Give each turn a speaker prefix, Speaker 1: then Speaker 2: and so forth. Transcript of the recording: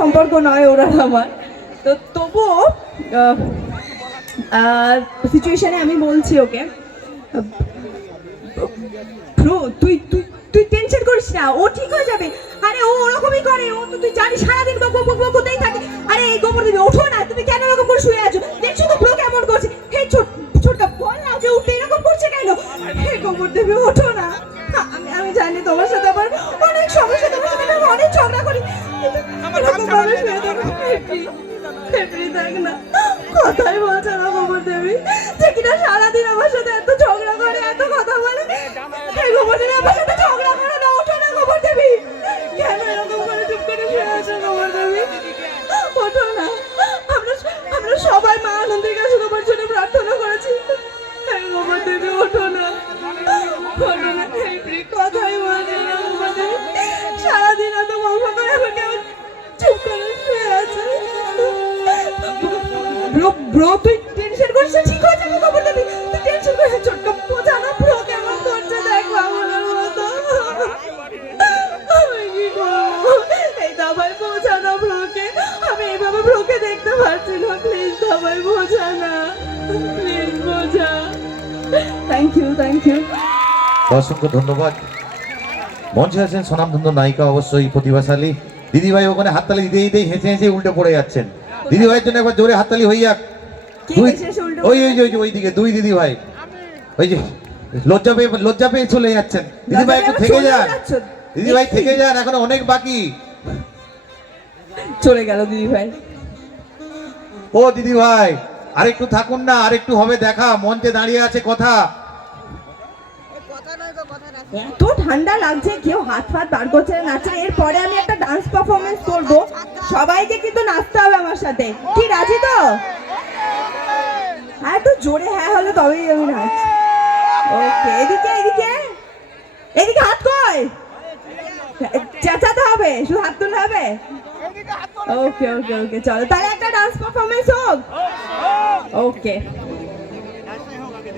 Speaker 1: সম্পর্ক নয় ওরা আমার। তো তবুও সিচুয়েশনে আমি বলছি ওকে তুই তুই তুই টেনশন করিস না, ও ঠিক হয়ে যাবে। আরে ও ওরকমই করে, ও তো তুই জানিস সারাদিন বক বক বক করতেই থাকে। আরে এই গোবর দিবি, ওঠো না, তুমি কেন এরকম করে শুয়ে আছো? দেখছ তো ব্রো কেমন করছে। হে ছোট, ছোটকা, বল না ওকে উঠতে এরকম করছে কেন? হে গোবর দেবী, ওঠো না। আমি আমি জানি তোমার সাথে হেপি হেপি দেখ না কথাই বলছে না গোবর দেবী। যে কিনা সারাদিন আমার সাথে এত ঝগড়া করে এত কথা বলে গোবর দেবী আমার সাথে ঝগড়া করে না। ব্রো ব্রো তুই টেনশন করিস না, ঠিক খবর তুই টেনশন করিস না, ছোট্ট না ব্রো কেমন করছে দেখ মতো। এই বোঝা না ব্রোকে। আমি এইভাবে ব্রোকে দেখতে পারছি না প্লিজ বোঝা না। Please thank you thank you
Speaker 2: অসংখ্য ধন্যবাদ। মঞ্চে আছেন স্বনামধন্য নায়িকা অবশ্যই প্রতিভাশালী। দিদিভাই ওখানে হাততালি দিতে দিতেই হেসে হেসে উল্টে পড়ে যাচ্ছেন। দিদিভাইয়ের জন্য একবার জোরে হাততালি হয়ে যাক। দুই ওই ওই ওই যে ওইদিকে দুই দিদিভাই ওই যে লজ্জা পেয়ে লজ্জা পেয়ে চলে যাচ্ছেন। দিদিভাই একটু থেকে যান।
Speaker 1: যাচ্ছ?
Speaker 2: দিদিভাই থেকে যান এখন অনেক বাকি।
Speaker 1: চলে গেল দিদি ভাই।
Speaker 2: ও দিদিভাই আরেকটু থাকুন না আরেকটু হবে দেখা মঞ্চে দাঁড়িয়ে আছে কথা।
Speaker 1: এত ঠান্ডা লাগছে, কেউ হাত ফাত বার করছে নাচছে। এরপরে আমি একটা ডান্স পারফরমেন্স করব। সবাইকে কিন্তু নাচতে হবে আমার সাথে। কি, রাজি তো? আর একটু জোরে হ্যাঁ হলো তবেই আমি নাচ। ওকে এদিকে এদিকে। এদিকে হাত কই? চেঁচাতে হবে, শুধু হাত তুলতে হবে? ওকে ওকে ওকে চলো। তাহলে একটা ডান্স পারফরমেন্স হোক। ওকে